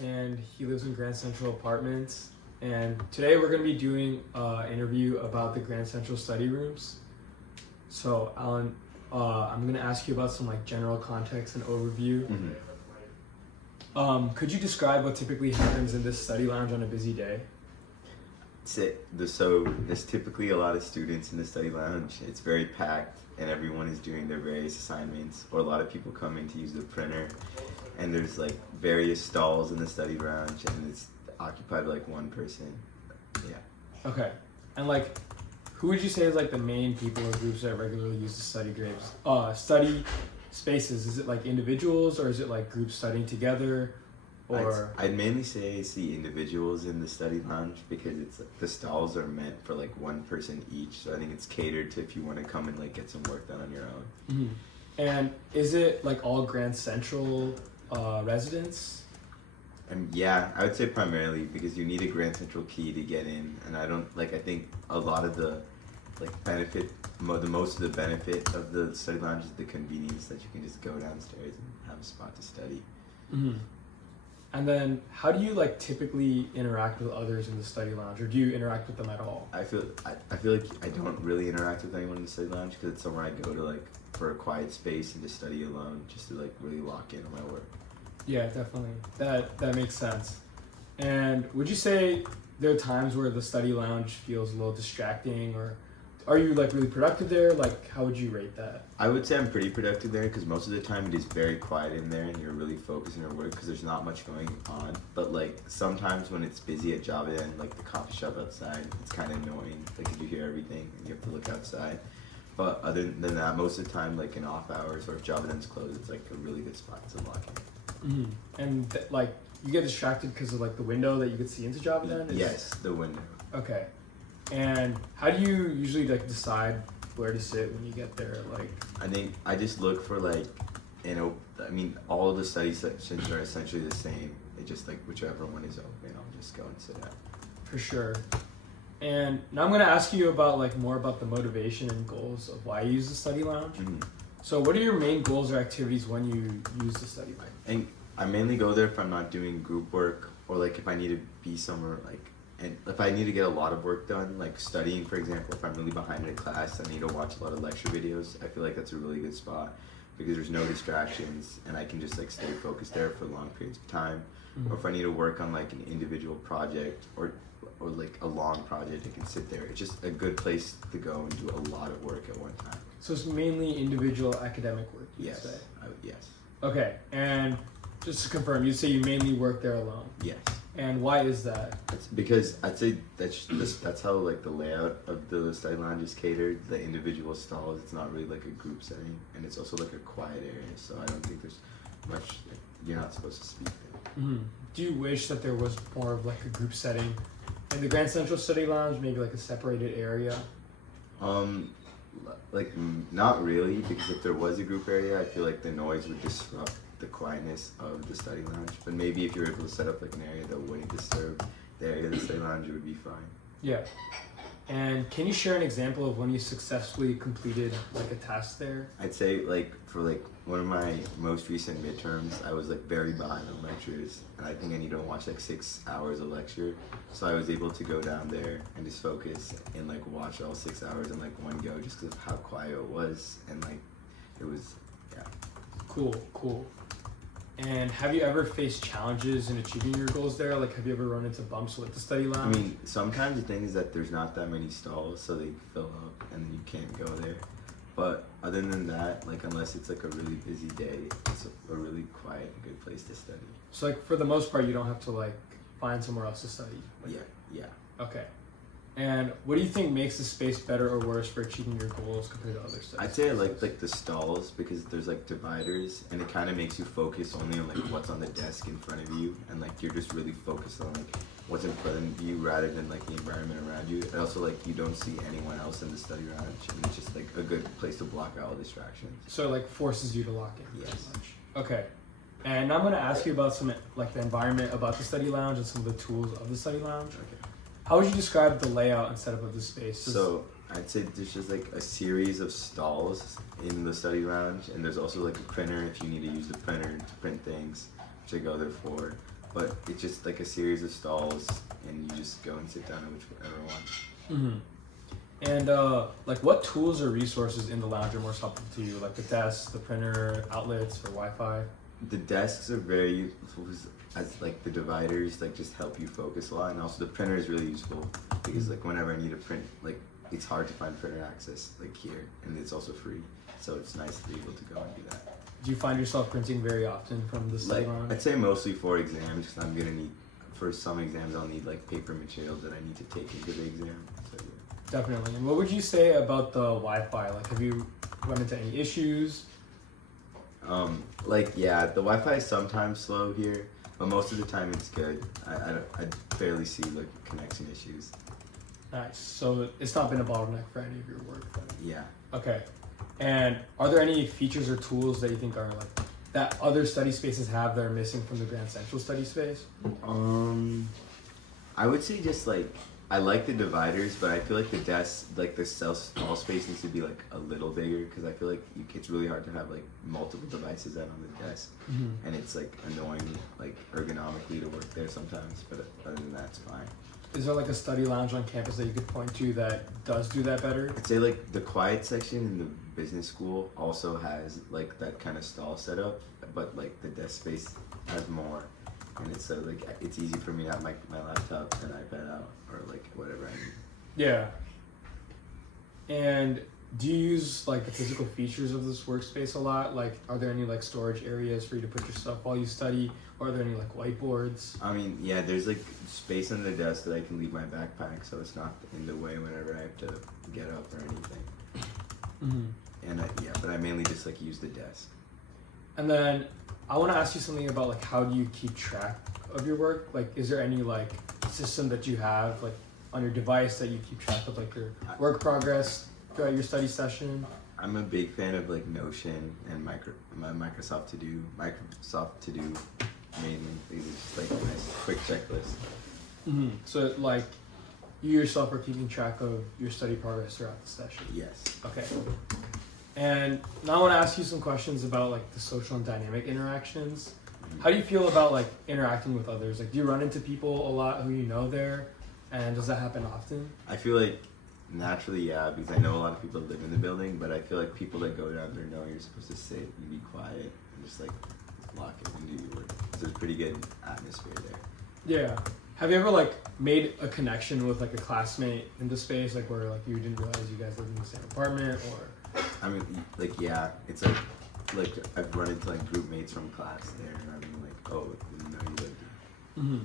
and he lives in Grand Central Apartments. And today we're going to be doing an interview about the Grand Central study rooms. So, Alan, I'm going to ask you about some general context and overview. Could you describe what typically happens in this study lounge on a busy day? So there's typically a lot of students in the study lounge. It's very packed and everyone is doing their various assignments, or a lot of people come in to use the printer, and there's various stalls in the study lounge and it's occupied by one person. Yeah. Okay. And who would you say is the main people or groups that regularly use the study spaces? Is it individuals, or is it groups studying together? Or I'd mainly say it's the individuals in the study lounge, because the stalls are meant for one person each. So I think it's catered to if you want to come and get some work done on your own. Mm-hmm. And is it all Grand Central residents? And yeah, I would say primarily, because you need a Grand Central key to get in, and I think a lot of the most of the benefit of the study lounge is the convenience that you can just go downstairs and have a spot to study. Mm-hmm. And then, how do you typically interact with others in the study lounge, or do you interact with them at all? I feel like I don't really interact with anyone in the study lounge, because it's somewhere I go to for a quiet space and to study alone, just to really lock in on my work. Yeah, definitely. That makes sense. And would you say there are times where the study lounge feels a little distracting, or are you really productive there? How would you rate that? I would say I'm pretty productive there, because most of the time it is very quiet in there and you're really focused on your work because there's not much going on. But sometimes when it's busy at Java and the coffee shop outside, it's kind of annoying. If you hear everything and you have to look outside. But other than that, most of the time in off hours, or if Java Den's closed, it's a really good spot to lock in. Mm-hmm. And you get distracted because of the window that you could see into Java Den? Yes, the window. Okay. And how do you usually decide where to sit when you get there? I think I just look for all of the study sections are essentially the same. It just whichever one is open, I'll just go and sit at. For sure. And now I'm going to ask you about more about the motivation and goals of why you use the study lounge. Mm-hmm. So what are your main goals or activities when you use the study lounge? And I mainly go there if I'm not doing group work, or if I need to be somewhere and if I need to get a lot of work done, studying, for example. If I'm really behind in a class, I need to watch a lot of lecture videos. I feel that's a really good spot, because there's no distractions and I can just stay focused there for long periods of time. Mm-hmm. Or if I need to work on an individual project or a long project, I can sit there. It's just a good place to go and do a lot of work at one time. So it's mainly individual academic work, yes. Say? Yes. Okay, and just to confirm, you'd say you mainly work there alone? Yes. And why is that? It's because I'd say that's how the layout of the study lounge is catered. The individual stalls, it's not really a group setting, and it's also a quiet area. So I don't think there's much. You're not supposed to speak there. Mm-hmm. Do you wish that there was more of a group setting in the Grand Central Study Lounge, maybe a separated area? Not really, because if there was a group area, I feel the noise would disrupt the quietness of the study lounge. But maybe if you're able to set up an area that wouldn't disturb the area of the study lounge, it would be fine. Yeah. And can you share an example of when you successfully completed a task there? I'd say for one of my most recent midterms, I was very behind on lectures, and I think I need to watch 6 hours of lecture. So I was able to go down there and just focus and watch all 6 hours in one go, just because of how quiet it was, and it was, yeah. Cool. And have you ever faced challenges in achieving your goals there? Have you ever run into bumps with the study lounge? I mean, sometimes the thing is that there's not that many stalls, so they fill up and then you can't go there. But other than that, unless it's a really busy day, it's a really quiet and good place to study. So for the most part, you don't have to find somewhere else to study? Yeah. Okay. And what do you think makes the space better or worse for achieving your goals compared to other stuff? I'd say I like the stalls, because there's dividers, and it kind of makes you focus only on what's on the desk in front of you, and you're just really focused on what's in front of you rather than the environment around you. And also you don't see anyone else in the study lounge, and it's just a good place to block out all distractions. So it forces you to lock in. Yes. Okay. And now I'm going to ask you about some the environment about the study lounge and some of the tools of the study lounge. Okay. How would you describe the layout and setup of the space? So I'd say there's just a series of stalls in the study lounge, and there's also a printer if you need to use the printer to print things, which I go there for. but it's just like a series of stalls, and you just go and sit down in whichever one. Mm-hmm. And like, what tools or resources in the lounge are most helpful to you? Like the desk, the printer, outlets, or Wi-Fi? The desks are very useful as like the dividers like just help you focus a lot, and also the printer is really useful because like whenever I need to print, like it's hard to find printer access like here, and it's also free, so it's nice to be able to go and do that. Do you find yourself printing very often from the study Like lounge? I'd say mostly for exams, because I'm gonna need for some exams I'll need like paper materials that I need to take into the exam. So yeah. Definitely. And what would you say about the Wi-Fi? Like, have you run into any issues? Like yeah, the Wi-Fi is sometimes slow here, but most of the time it's good. I barely see like connection issues. Nice. So it's not been a bottleneck for any of your work then? Yeah. Okay. And are there any features or tools that you think are like that other study spaces have that are missing from the Grand Central study space? I would say just like I like the dividers, but I feel like the desk, like the stall space needs to be like a little bigger, because I feel like it's really hard to have like multiple devices out on the desk, and it's like annoying like ergonomically to work there sometimes. But other than that, it's fine. Is there like a study lounge on campus that you could point to that does do that better? I'd say like the quiet section in the business school also has like that kind of stall setup, but like the desk space has more, and it's so like it's easy for me to have my laptop and iPad out or like whatever I need. Yeah. And do you use like the physical features of this workspace a lot? Like, are there any like storage areas for you to put your stuff while you study? Or are there any like whiteboards? I mean, yeah, there's like space on the desk that I can leave my backpack, so it's not in the way whenever I have to get up or anything. And but I mainly just like use the desk. And then I want to ask you something about like how do you keep track of your work? Like, is there any like system that you have like on your device that you keep track of like your work progress throughout your study session? I'm a big fan of like Notion and Microsoft To Do mainly, because it's just like a nice quick checklist. So like you yourself are keeping track of your study progress throughout the session? Yes. Okay. And now I want to ask you some questions about like the social and dynamic interactions. How do you feel about like interacting with others? Like, do you run into people a lot who you know there, and does that happen often? I feel like naturally, yeah, because I know a lot of people live in the building, but I feel like people that go down there know you're supposed to sit and be quiet and just like lock it and do your work. So there's a pretty good atmosphere there. Yeah. Have you ever like made a connection with like a classmate in the space, like where like you didn't realize you guys lived in the same apartment, or? I mean, like yeah, it's like I've run into like group mates from class there, and I'm like, oh, I didn't know you lived here.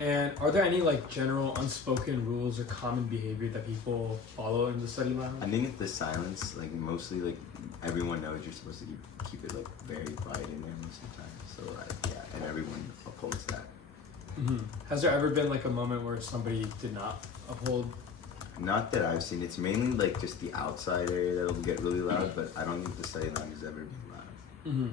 And are there any like general unspoken rules or common behavior that people follow in the study lounge? I think it's the silence. Like mostly, like everyone knows you're supposed to keep it like very quiet in there most of the time. So yeah, and everyone upholds that. Has there ever been like a moment where somebody did not uphold? Not that I've seen. It's mainly like just the outside area that'll get really loud, but I don't think the study lounge has ever been loud.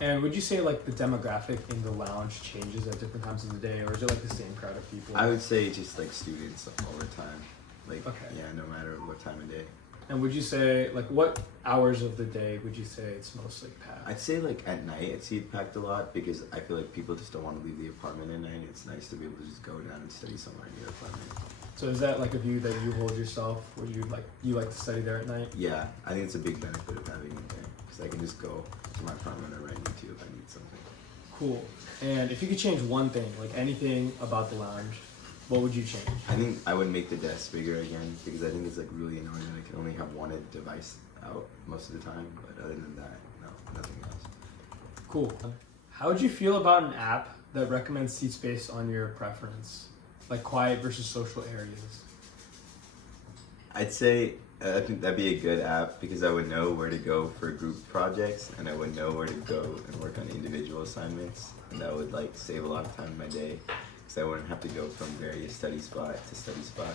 And would you say like the demographic in the lounge changes at different times of the day, or is it like the same crowd of people? I would say just like students all the time. Like Okay. yeah, no matter what time of day. And would you say like what hours of the day would you say it's mostly packed? I'd say like at night I see it packed a lot, because I feel like people just don't want to leave the apartment at night. It's nice to be able to just go down and study somewhere in your apartment. So is that like a view that you hold yourself, where you like to study there at night? Yeah, I think it's a big benefit of having it there, because I can just go to my apartment or I need to if I need something. Cool. And if you could change one thing, like anything about the lounge, what would you change? I think I would make the desk bigger again, because I think it's like really annoying that I can only have one device out most of the time. But other than that, no, nothing else. Cool. How would you feel about an app that recommends seats based on your preference, like quiet versus social areas? I'd say I think that'd be a good app, because I would know where to go for group projects, and I would know where to go and work on individual assignments, and that would like save a lot of time in my day, because I wouldn't have to go from various study spot to study spot.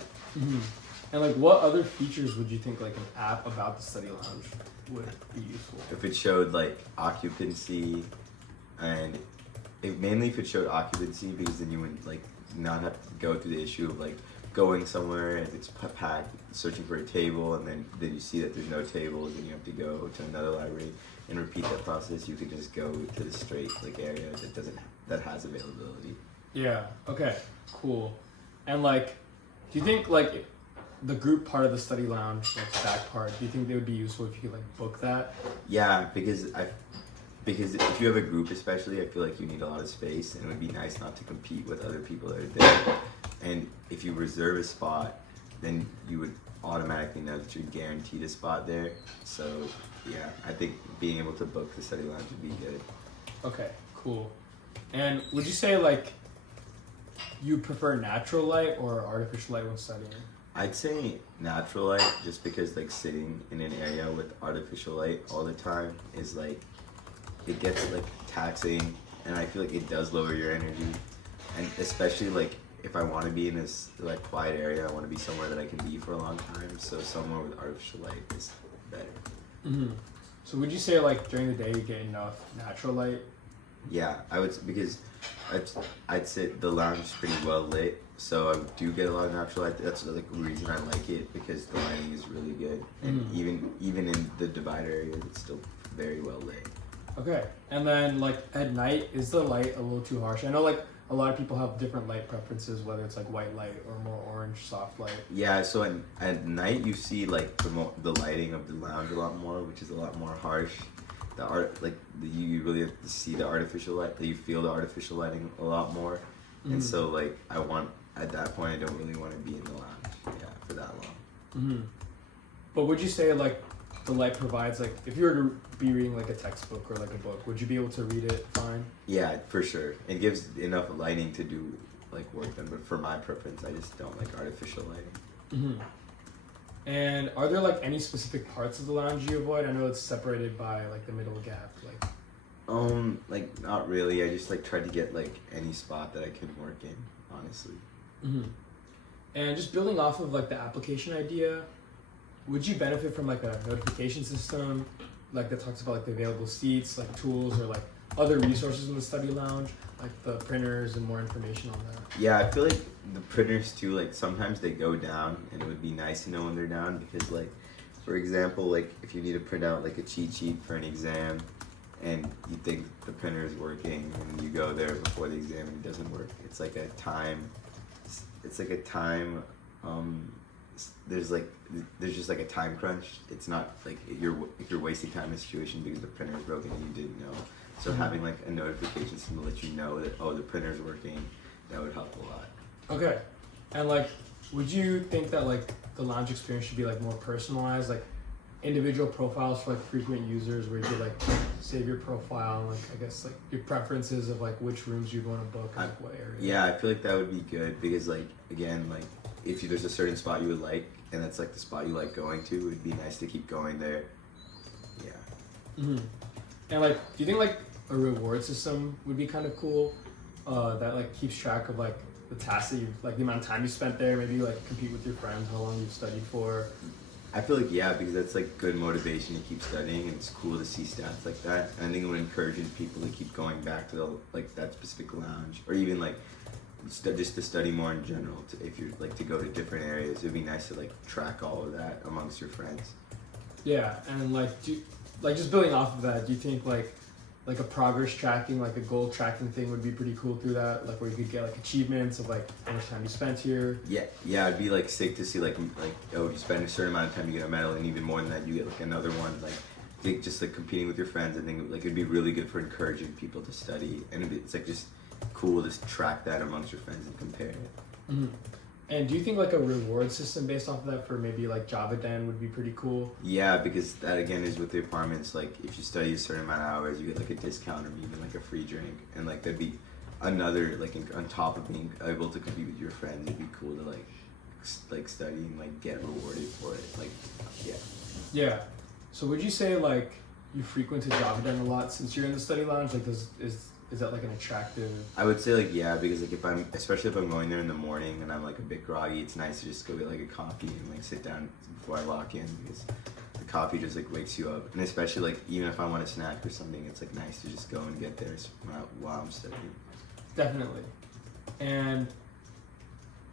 And like, what other features would you think like an app about the study lounge would be useful? If it showed like occupancy, and mainly if it showed occupancy, because then you would like not have to go through the issue of like going somewhere and it's packed, searching for a table, and then you see that there's no tables and you have to go to another library. and repeat that process, you could just go to the straight like area that has availability. Yeah. Okay. Cool. And like, do you think like the group part of the study lounge, like the back part, do you think they would be useful if you could like book that? Yeah, because if you have a group especially, I feel like you need a lot of space, and it would be nice not to compete with other people that are there. And if you reserve a spot, then you would automatically know that you're guaranteed a spot there. So yeah, I think being able to book the study lounge would be good. Okay, cool. And would you say like you prefer natural light or artificial light when studying? I'd say natural light, just because like sitting in an area with artificial light all the time is like, it gets like taxing, and I feel like it does lower your energy. And especially like if I want to be in this like quiet area, I want to be somewhere that I can be for a long time. So somewhere with artificial light is better. Mm-hmm. So would you say like during the day you get enough natural light? Yeah, I would, because I'd say the lounge is pretty well lit, so I do get a lot of natural light. That's like the reason I like it, because the lighting is really good, and even in the divider areas, it's still very well lit. Okay, and then like at night, is the light a little too harsh? I know like a lot of people have different light preferences, whether it's like white light or more orange soft light. Yeah, so at night you see like the lighting of the lounge a lot more, which is a lot more harsh. The art, like you really have to see the artificial light, you feel the artificial lighting a lot more. And so like at that point I don't really want to be in the lounge, for that long. But would you say like the light provides, like if you were to be reading like a textbook or like a book, would you be able to read it fine? Yeah, for sure. It gives enough lighting to do like work done, but for my preference, I just don't like artificial lighting. And are there like any specific parts of the lounge you avoid? I know it's separated by like the middle gap, like. Like not really. I just like try to get like any spot that I can work in, honestly. And just building off of like the application idea, would you benefit from like a notification system, like that talks about like the available seats, like tools, or like other resources in the study lounge, like the printers and more information on that? Yeah, I feel like the printers too, like sometimes they go down, and it would be nice to know when they're down, because like, for example, like if you need to print out like a cheat sheet for an exam, and you think the printer is working, and you go there before the exam and it doesn't work. It's like a time, there's just like a time crunch. It's not like if you're wasting time in a situation because the printer is broken and you didn't know. So having like a notification system to let you know that, oh, the printer's working, that would help a lot. Okay. And like, would you think that like the lounge experience should be like more personalized, like individual profiles for like frequent users, where you could like save your profile and like I guess like your preferences of like which rooms you'd want to book and like what area? Yeah, I feel like that would be good, because like again, like if there's a certain spot you would like, and that's like the spot you like going to, it would be nice to keep going there. Yeah. And like, do you think like a reward system would be kind of cool? That like keeps track of like the tasks that you like, the amount of time you spent there. Maybe you like compete with your friends, how long you've studied for. I feel like because that's like good motivation to keep studying, and it's cool to see stats like that. And I think it would encourage people to keep going back to that specific lounge, or even like just to study more in general. If you're like to go to different areas, it'd be nice to like track all of that amongst your friends. Yeah, and like just building off of that, do you think like a progress tracking, like a goal tracking thing would be pretty cool through that, like where you could get like achievements of like how much time you spent here? Yeah, it'd be like sick to see like oh, you spend a certain amount of time, you get a medal, and even more than that, you get like another one. Like just like competing with your friends. I think like it'd be really good for encouraging people to study, and it's like just cool to track that amongst your friends and compare it. And do you think like a reward system based off of that for maybe like Java Den would be pretty cool? Yeah, because that again is with the apartments. Like if you study a certain amount of hours, you get like a discount or even like a free drink, and like that'd be another like on top of being able to compete with your friends. It'd be cool to like study and like get rewarded for it. Like yeah. So would you say like you frequented Java Den a lot since you're in the study lounge? Like is that like an attractive? I would say like because like especially if I'm going there in the morning and I'm like a bit groggy, it's nice to just go get like a coffee and like sit down before I lock in, because the coffee just like wakes you up. And especially like even if I want a snack or something, it's like nice to just go and get there while I'm studying. Definitely. And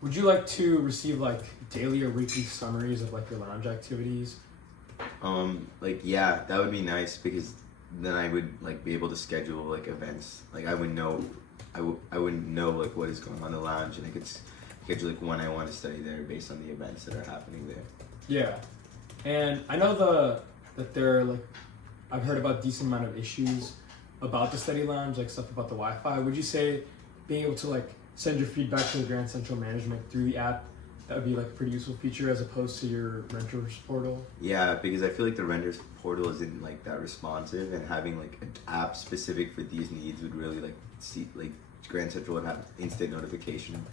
would you like to receive like daily or weekly summaries of like your lounge activities? That would be nice, because then I would like be able to schedule like events. Like I would know, I wouldn't know like what is going on in the lounge, and I could schedule like when I want to study there based on the events that are happening there. Yeah, and I know that there are like, I've heard about decent amount of issues about the study lounge, like stuff about the Wi-Fi. Would you say being able to like send your feedback to the Grand Central management through the app, that would be like a pretty useful feature as opposed to your renters portal? Yeah, because I feel like the renters portal isn't like that responsive, and having like an app specific for these needs would really like see like Grand Central would have instant notification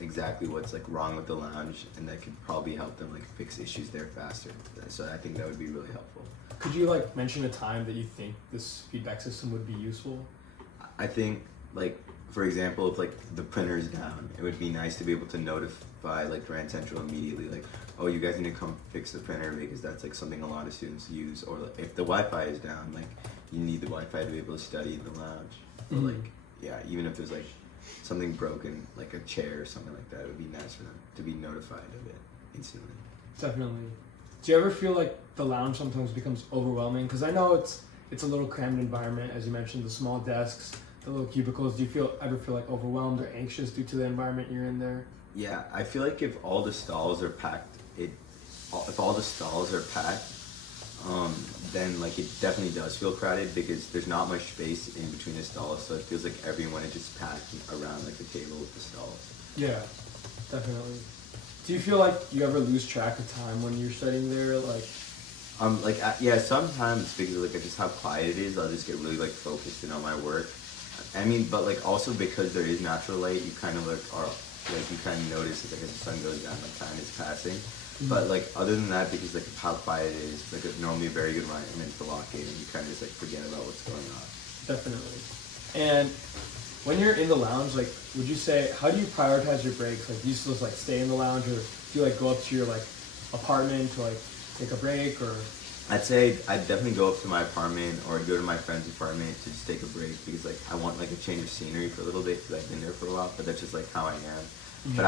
exactly what's like wrong with the lounge, and that could probably help them like fix issues there faster. So I think that would be really helpful. Could you like mention a time that you think this feedback system would be useful? I think like for example, if like the printer is down, it would be nice to be able to notify like Grand Central immediately, like, oh, you guys need to come fix the printer because that's like something a lot of students use. Or like, if the Wi-Fi is down, like you need the Wi-Fi to be able to study in the lounge. Or like yeah, even if there's like something broken, like a chair or something like that, it would be nice for them to be notified of it instantly. Definitely. Do you ever feel like the lounge sometimes becomes overwhelming? Because I know it's a little crammed environment, as you mentioned, the small desks, the little cubicles. Do you ever feel like overwhelmed or anxious due to the environment you're in there? Yeah, I feel like if all the stalls are packed, then like it definitely does feel crowded because there's not much space in between the stalls, so it feels like everyone is just packed around like the table with the stalls. Yeah, definitely. Do you feel like you ever lose track of time when you're studying there? Yeah, sometimes because of like just how quiet it is, I'll just get really like focused in on my work. I mean, but like also because there is natural light, you kind of like are like you kind of notice that like as the sun goes down, like time is passing. Mm-hmm. But like other than that, because like how quiet it is, like it's normally a very good environment to lock in, and you kind of just like forget about what's going on. Definitely. And when you're in the lounge, like, would you say, how do you prioritize your breaks? Like, do you just like stay in the lounge, or do you like go up to your like apartment to like take a break? Or I'd say I'd definitely go up to my apartment, or I'd go to my friend's apartment to just take a break because like I want like a change of scenery for a little bit because I've been there for a while. But that's just like how I am. Mm-hmm. But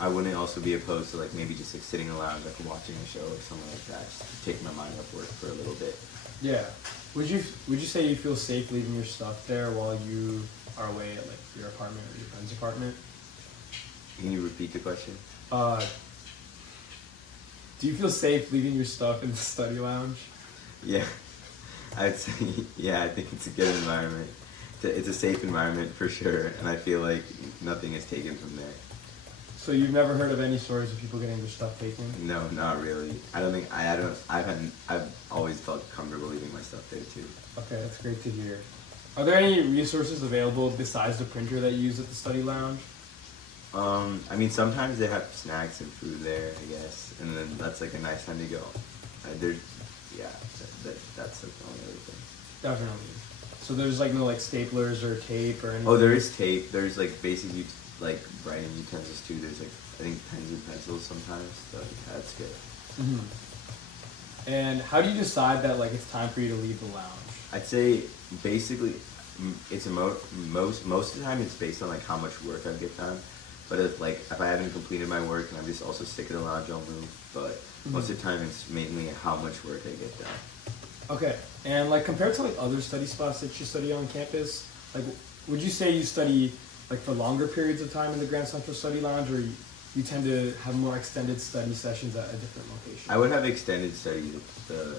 I wouldn't also be opposed to like maybe just like sitting in the lounge, like watching a show or something like that, just to take my mind off work for a little bit. Yeah. Would you say you feel safe leaving your stuff there while you are away at like your apartment or your friend's apartment? Can you repeat the question? Do you feel safe leaving your stuff in the study lounge? Yeah, I'd say yeah. I think it's a good environment. It's a safe environment for sure, and I feel like nothing is taken from there. So you've never heard of any stories of people getting their stuff taken? No, not really. I've always felt comfortable leaving my stuff there too. Okay, that's great to hear. Are there any resources available besides the printer that you use at the study lounge? I mean, sometimes they have snacks and food there, I guess, and then that's like a nice time to go. That's like the only other thing. Definitely. So there's like no like staplers or tape or anything? Oh, there is tape. There's like basic like writing utensils too. There's like I think pens and pencils sometimes. So yeah, that's good. Mm-hmm. And how do you decide that like it's time for you to leave the lounge? I'd say basically it's most of the time it's based on like how much work I get done. But if I haven't completed my work and I'm just also sick of the lounge, I'll move. But most of the time it's mainly how much work I get done. Okay, and like compared to like other study spots that you study on campus, like would you say you study like for longer periods of time in the Grand Central Study Lounge, or you tend to have more extended study sessions at a different location? I would have extended study at the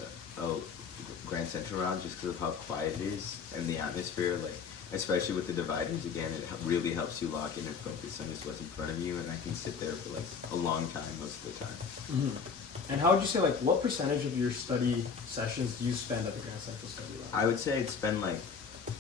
Grand Central Lounge just because of how quiet it is and the atmosphere. Like especially with the dividers again, it really helps you lock in and focus on just what's in front of you, and I can sit there for like a long time most of the time. Mm-hmm. And how would you say, like, what percentage of your study sessions do you spend at the Grand Central Study Lounge? I would say I'd spend like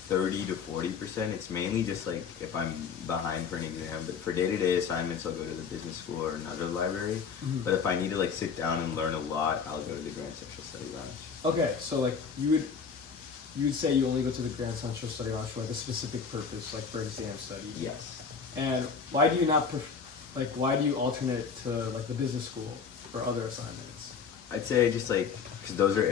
30 to 40%. It's mainly just like if I'm behind for an exam, but for day-to-day assignments, I'll go to the business school or another library. Mm-hmm. But if I need to like sit down and learn a lot, I'll go to the Grand Central Study Lounge. Okay, so like you would say you only go to the Grand Central Study Lounge for like a specific purpose, like for exam study. Yes. And why do you not why do you alternate to like the business school for other assignments? I'd say just like because those are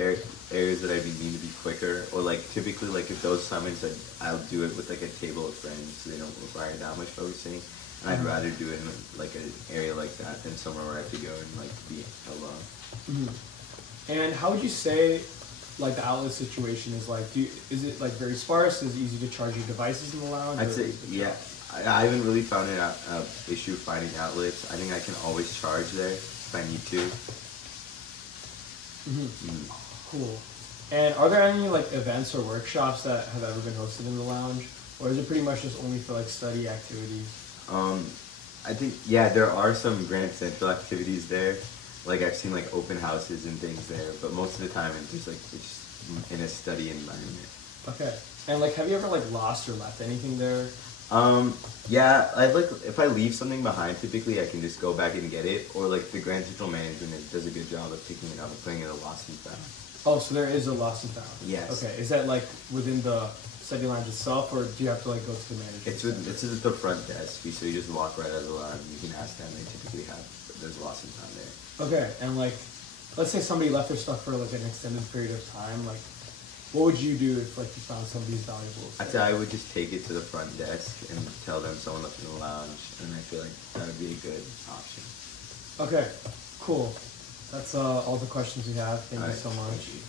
areas that I need to be quicker, or like typically like if those assignments I'll do it with like a table of friends, so they don't require that much focusing, and I'd rather do it in like an area like that than somewhere where I have to go and like be alone. Mm-hmm. And how would you say like the outlet situation is like? Is it like very sparse? Is it easy to charge your devices in the lounge? I'd or say, is it- yeah. I haven't really found an issue finding outlets. I think I can always charge there if I need to. Cool. And are there any like events or workshops that have ever been hosted in the lounge, or is it pretty much just only for like study activities? I think yeah, there are some Grand Central activities there. Like I've seen like open houses and things there, but most of the time it's in a study environment. Okay. And like, have you ever like lost or left anything there? Yeah, I like if I leave something behind, typically I can just go back and get it, or like the Grand Central management does a good job of picking it up and putting it in a lost and found. Oh, so there is a lost and found. Yes. Okay. Is that like within the study lounge itself, or do you have to like go to the manager? It's at the front desk, so you just walk right out of the lounge. You can ask them. They typically have there's lost and found there. Okay. And like, let's say somebody left their stuff for like an extended period of time. Like, what would you do if like you found somebody's valuables? I'd say I would just take it to the front desk and tell them someone left in the lounge, and I feel like that would be a good option. Okay. Cool. That's all the questions we have. Thank you Alright, so much. thank you.